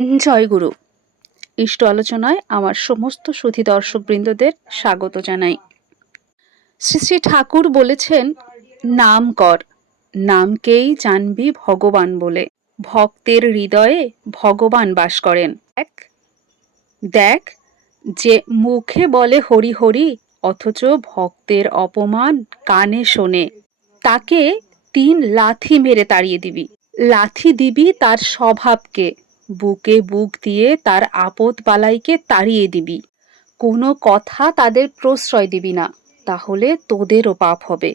জয়গুরু ইষ্ট আলোচনায় আমার সমস্ত সুধী দর্শকবৃন্দদের স্বাগত জানাই। শ্রী শ্রী ঠাকুর বলেছেন, নাম কর, নামকেই জানবি ভগবান বলে। ভক্তের হৃদয়ে ভগবান বাস করেন। এক দেখ, যে মুখে বলে হরি হরি, অথচ ভক্তের অপমান কানে শোনে। তাকে তিন লাথি মেরে তাড়িয়ে দিবি। লাথি দিবি তার স্বভাবকে। বুকে বুক দিয়ে তার আপদ বালাইকে তাড়িয়ে দিবি। কোনো কথা তাদের প্রশ্রয় দিবি না, তাহলে তোদেরও পাপ হবে।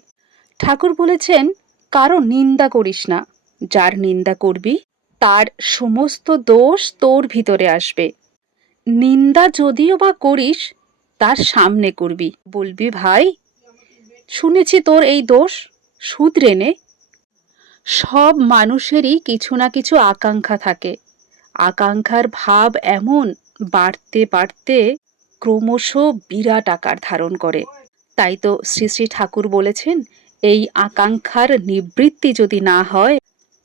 ঠাকুর বলেছেন, কারও নিন্দা করিস না, যার নিন্দা করবি, তার সমস্ত দোষ তোর ভিতরে আসবে। নিন্দা যদিও বা করিস, তার সামনে করবি। বলবি, ভাই, শুনেছি তোর এই দোষ, শুধরে নে। সব মানুষেরই কিছু না কিছু আকাঙ্ক্ষা থাকে। আকাঙ্ক্ষার ভাব এমন বাড়তে বাড়তে ক্রমশ বিরাট আকার ধারণ করে। তাই তো শ্রী শ্রী ঠাকুর বলেছেন, এই আকাঙ্ক্ষার নিবৃত্তি যদি না হয়,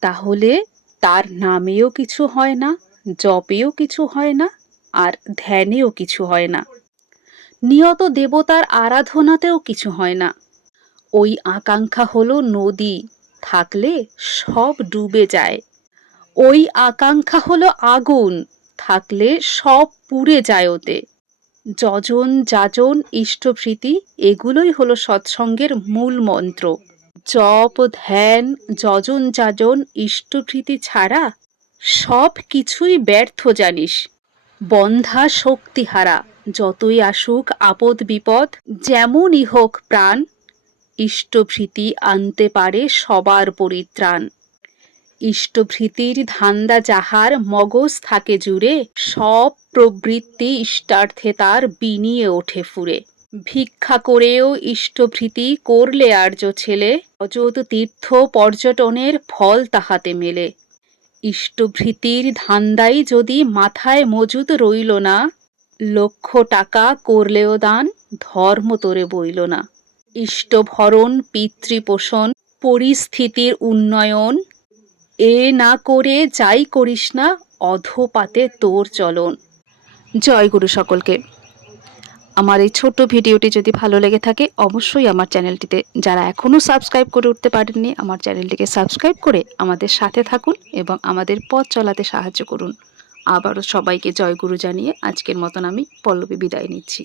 তাহলে তার নামেও কিছু হয় না, জপেও কিছু হয় না, আর ধ্যানেও কিছু হয় না। নিয়ত দেবতার আরাধনাতেও কিছু হয় না। ওই আকাঙ্ক্ষা হলো নদী, থাকলে সব ডুবে যায়। ওই আকাঙ্ক্ষা হলো আগুন, থাকলে সব পুড়ে যায় ওতে। যজন, যাজন, ইষ্টভৃতি, এগুলোই হলো সৎসঙ্গের মূল মন্ত্র। জপ, ধ্যান, যজন, যাজন, ইষ্টভৃতি ছাড়া সব কিছুই ব্যর্থ জানিস। বন্ধা শক্তিহারা, যতই আসুক আপদ বিপদ, যেমনই হোক প্রাণ, ইষ্টভৃতি আনতে পারে সবার পরিত্রাণ। ইষ্টভৃতির ধান্দা যাহার মগজ থাকে জুড়ে, সব প্রবৃত্তি ইষ্টার্থে তার বিনিয়ে ওঠে ফুরে। ভিক্ষা করেও ইষ্টভৃতি করলে আর্য ছেলে, অযত তীর্থ পর্যটনের ফল তাহাতে মেলে। ইষ্টভৃতির ধান্দাই যদি মাথায় মজুদ রইল না, লক্ষ টাকা করলেও দান, ধর্ম তোরে বইল না। ইষ্টভরণ, পিতৃপোষণ, পরিস্থিতির উন্নয়ন এ না করে যাই করিস না, অধপাতে তোর চলন। জয় গুরু সকলকে। আমার এই ছোট্ট ভিডিওটি যদি ভালো লেগে থাকে, অবশ্যই আমার চ্যানেলটিতে যারা এখনও সাবস্ক্রাইব করে উঠতে পারেননি, আমার চ্যানেলটিকে সাবস্ক্রাইব করে আমাদের সাথে থাকুন এবং আমাদের পথ চলাতে সাহায্য করুন। আবারও সবাইকে জয়গুরু জানিয়ে আজকের মতন আমি পল্লবী বিদায় নিচ্ছি।